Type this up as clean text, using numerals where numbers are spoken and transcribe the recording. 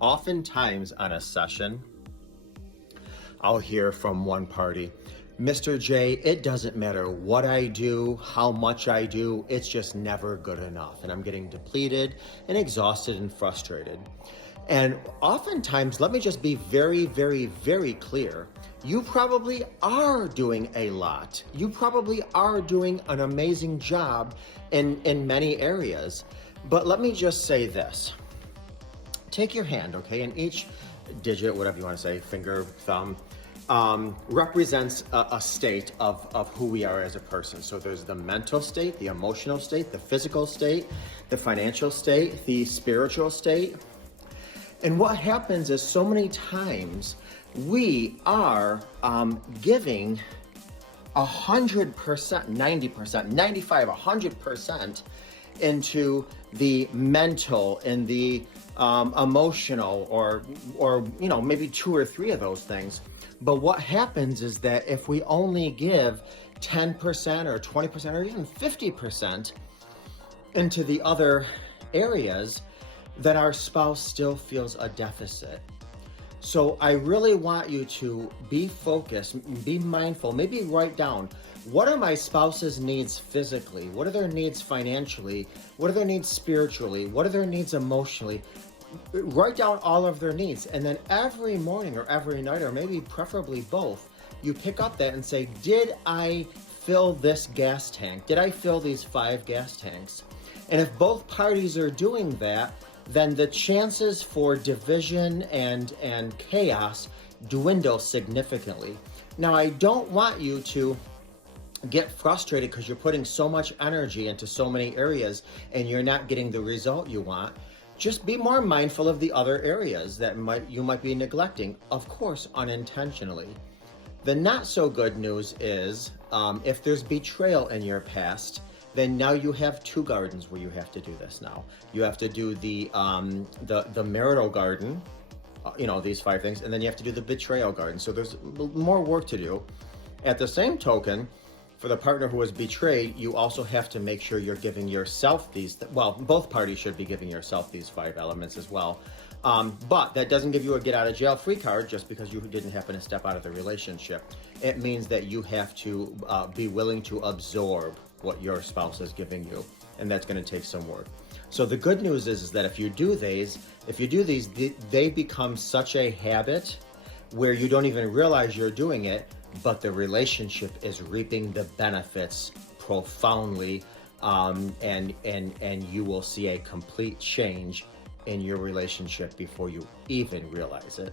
Oftentimes on a session, I'll hear from one party, Mr. J, it doesn't matter what I do, how much I do, it's just never good enough. And I'm getting depleted and exhausted and frustrated. And oftentimes, let me just be very, very, very clear. You probably are doing a lot. You probably are doing an amazing job in many areas. But let me just say this. Take your hand, okay, and each digit, whatever you want to say, finger, thumb, represents a state of who we are as a person. So there's the mental state, the emotional state, the physical state, the financial state, the spiritual state. And what happens is so many times we are giving 100%, 90%, 95, 100% into the mental and the emotional, or maybe two or three of those things. But what happens is that if we only give 10% or 20% or even 50% into the other areas, then our spouse still feels a deficit. So I really want you to be focused, be mindful, maybe write down, what are my spouse's needs physically? What are their needs financially? What are their needs spiritually? What are their needs emotionally? Write down all of their needs. And then every morning or every night, or maybe preferably both, you pick up that and say, did I fill this gas tank? Did I fill these 5 gas tanks? And if both parties are doing that, then the chances for division and chaos dwindle significantly. Now, I don't want you to get frustrated because you're putting so much energy into so many areas and you're not getting the result you want. Just be more mindful of the other areas that you might be neglecting, of course, unintentionally. The not so good news is if there's betrayal in your past, then now you have 2 gardens where you have to do this now. You have to do the marital garden, these 5 things, and then you have to do the betrayal garden. So there's more work to do. At the same token, for the partner who was betrayed, you also have to make sure you're giving yourself both parties should be giving yourself these 5 elements as well. But that doesn't give you a get out of jail free card just because you didn't happen to step out of the relationship. It means that you have to be willing to absorb what your spouse is giving you, and that's going to take some work. So the good news is that if you do these, they become such a habit where you don't even realize you're doing it, but the relationship is reaping the benefits profoundly, and you will see a complete change in your relationship before you even realize it.